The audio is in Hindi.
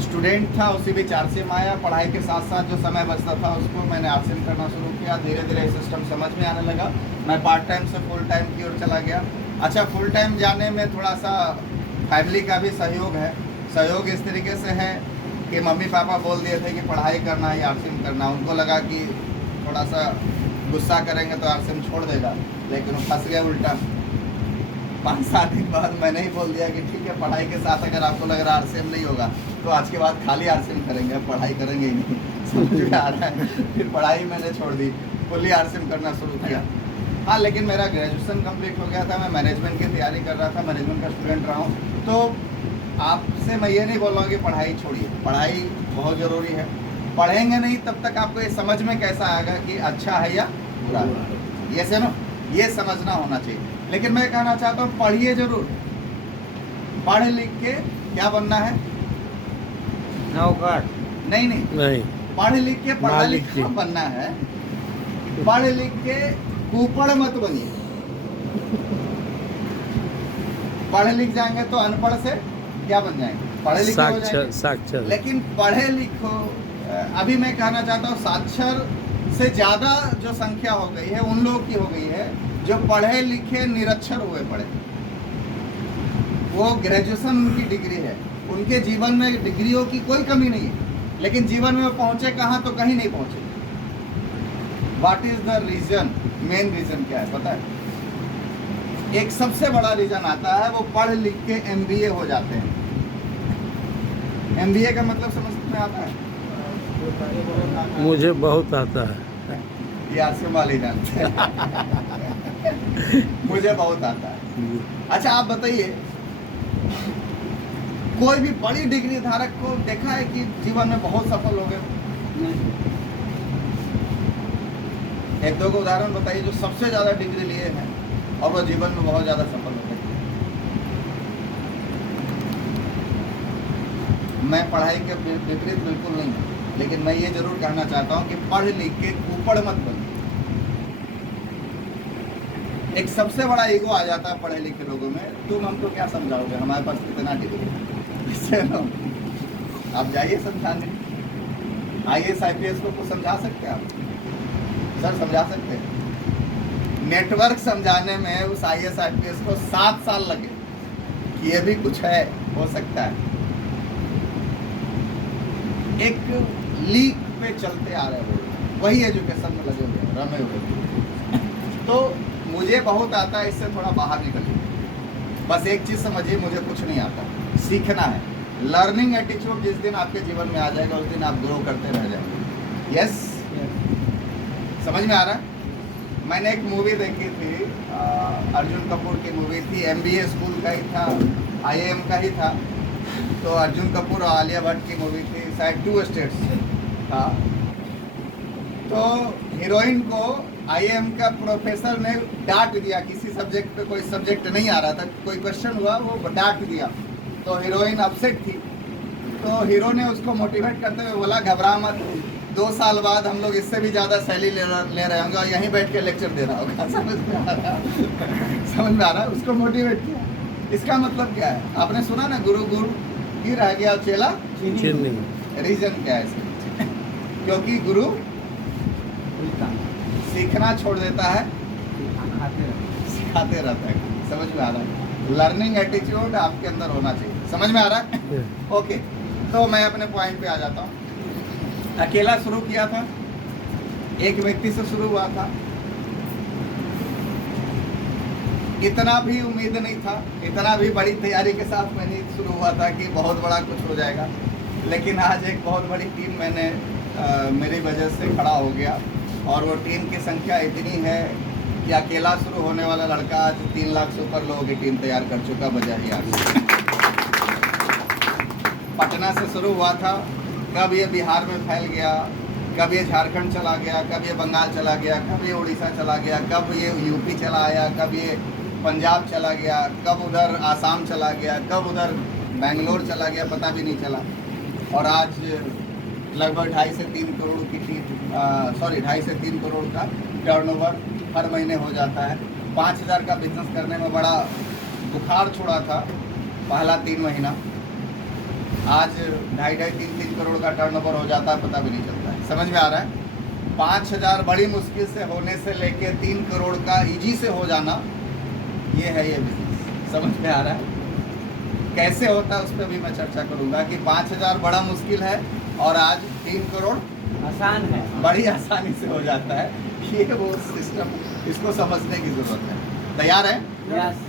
स्टूडेंट था, उसी भी आरसीएम आया। पढ़ाई के साथ साथ जो समय बचता था उसको मैंने आरसीएम करना शुरू किया। धीरे धीरे सिस्टम समझ में आने लगा। मैं पार्ट टाइम से फुल टाइम की ओर चला गया। अच्छा, फुल टाइम जाने में थोड़ा सा फैमिली का भी सहयोग है। सहयोग इस तरीके से है कि मम्मी पापा बोल दिए थे कि पढ़ाई करना है या आरसीएम करना। उनको लगा कि थोड़ा सा गुस्सा करेंगे तो आरसीएम छोड़ देगा, लेकिन वो फंस गया उल्टा। 5-7 दिन बाद मैंने ही बोल दिया कि ठीक है, पढ़ाई के साथ अगर आपको लग रहा है आरसीएम नहीं होगा तो आज के बाद खाली आरसीएम करेंगे, अब पढ़ाई करेंगे ही नहीं। समझ में आ रहा है। फिर पढ़ाई मैंने छोड़ दी, फुल्ली आरसीएम करना शुरू किया। हाँ, लेकिन मेरा ग्रेजुएशन कंप्लीट हो गया था। मैं मैनेजमेंट की तैयारी कर रहा था, मैनेजमेंट का स्टूडेंट रहा हूँ। तो आपसे मैं ये नहीं बोल रहा हूँ कि पढ़ाई छोड़िए, पढ़ाई बहुत ज़रूरी है। पढ़ेंगे नहीं तब तक आपको ये समझ में कैसा आएगा कि अच्छा है या बुरा है। ये से ना, ये समझना होना चाहिए। लेकिन मैं कहना चाहता हूँ पढ़िए ज़रूर। पढ़ लिख के क्या बनना है? नौकर नहीं, पढ़ लिख के पढ़ा लिखा बनना है। पढ़ लिख के कुपड़ मत बनिए। पढ़े लिख जाएंगे तो अनपढ़ से क्या बन जाएंगे? पढ़े लिखे हो जाएंगे। साक्षर। लेकिन पढ़े लिखो, अभी मैं कहना चाहता हूँ साक्षर से ज़्यादा जो संख्या हो गई है उन लोगों की हो गई है जो पढ़े लिखे निरक्षर हुए पड़े। वो ग्रेजुएशन उनकी डिग्री है, उनके जीवन में डिग्रियों की कोई कमी नहीं है, लेकिन जीवन में वो पहुँचे कहाँ? तो कहीं नहीं पहुँचे। What is the reason? Main reason क्या है पता है? एक सबसे बड़ा रीजन आता है, वो पढ़ लिख के एमबीए हो जाते हैं। एमबीए का मतलब समझ में आता है? मुझे बहुत आता है। ये आसिम वाले जानते हैं। मुझे बहुत आता है। अच्छा, आप बताइए, कोई भी बड़ी डिग्री धारक को देखा है कि जीवन में बहुत सफल हो गए? एक दो को उदाहरण बताइए जो सबसे ज्यादा डिग्री लिए हैं और वो जीवन में बहुत ज्यादा सफल हो गए। मैं पढ़ाई के विपरीत बिल्कुल नहीं हूँ, लेकिन मैं ये जरूर कहना चाहता हूँ कि पढ़ लिख के ऊपड़ मत बनिए। एक सबसे बड़ा ईगो आ जाता है पढ़े लिखे लोगों में, तुम हमको क्या समझाओगे, हमारे पास कितना डिग्री है। आप जाइए समझाने। IAS IPS को कुछ समझा सकते हैं आप? सर समझा सकते हैं। नेटवर्क समझाने में उस IAS IPS को 7 साल लगे कि ये भी कुछ है, हो सकता है। एक लीक पे चलते आ रहे हो, वही एजुकेशन में लगे हुए रमे हुए। तो मुझे बहुत आता है, इससे थोड़ा बाहर निकलिए। बस एक चीज़ समझिए, मुझे कुछ नहीं आता, सीखना है। लर्निंग एटीट्यूड जिस दिन आपके जीवन में आ जाएगा उस दिन आप ग्रो करते रह जाएंगे। यस, समझ में आ रहा है? मैंने एक मूवी देखी थी, अर्जुन कपूर की मूवी थी। MBA स्कूल का ही था, IIM का ही था। तो अर्जुन कपूर और आलिया भट्ट की मूवी थी, शायद 2 स्टेट्स था। तो हीरोइन को IIM का प्रोफेसर ने डांट दिया, किसी सब्जेक्ट पे कोई सब्जेक्ट नहीं आ रहा था, कोई क्वेश्चन हुआ, वो डांट दिया। तो हीरोइन अपसेट थी। तो हीरो ने उसको मोटिवेट करते हुए बोला, घबरा मत, 2 साल बाद हम लोग इससे भी ज़्यादा सैलरी ले रहे होंगे और यहीं बैठ के लेक्चर दे रहा होगा। समझ में आ रहा है? समझ में आ रहा है? उसको मोटिवेट किया। इसका मतलब क्या है? आपने सुना ना, गुरु गुरु ही रह गया चेला चीनी। रीजन क्या है इसका? क्योंकि गुरु सीखना छोड़ देता है, सिखाते रहता है। समझ में आ रहा है? लर्निंग एटीट्यूड आपके अंदर होना चाहिए। समझ में आ रहा है? ओके, तो मैं अपने पॉइंट पे आ जाता हूँ। अकेला शुरू किया था, एक व्यक्ति से शुरू हुआ था। इतना भी उम्मीद नहीं था, इतना भी बड़ी तैयारी के साथ मैं नहीं शुरू हुआ था कि बहुत बड़ा कुछ हो जाएगा। लेकिन आज एक बहुत बड़ी टीम मैंने मेरी वजह से खड़ा हो गया, और वो टीम की संख्या इतनी है कि अकेला शुरू होने वाला लड़का आज 3 लाख से ऊपर लोगों की टीम तैयार कर चुका। बजाय आज पटना से शुरू हुआ था, कब ये बिहार में फैल गया, कब ये झारखंड चला गया, कब ये बंगाल चला गया, कब ये उड़ीसा चला गया, कब ये यूपी चला आया, कब ये पंजाब चला गया, कब उधर आसाम चला गया, कब उधर बेंगलोर चला गया, पता भी नहीं चला। और आज लगभग 2.5 से 3 करोड़ की टीम, 2.5 से 3 करोड़ का टर्नओवर हर महीने हो जाता है। 5,000 का बिजनेस करने में बड़ा बुखार छोड़ा था, पहला 3 महीना, आज 2.5-3 करोड़ का टर्नओवर हो जाता है, पता भी नहीं चलता है। समझ में आ रहा है? 5,000 बड़ी मुश्किल से होने से लेके 3 करोड़ का इजी से हो जाना, ये है ये बिजनेस। समझ में आ रहा है? कैसे होता है उस पर भी मैं चर्चा करूंगा कि 5,000 बड़ा मुश्किल है और आज 3 करोड़ आसान है, बड़ी आसानी से हो जाता है। ये वो सिस्टम, इसको समझने की जरूरत है। तैयार है? यस।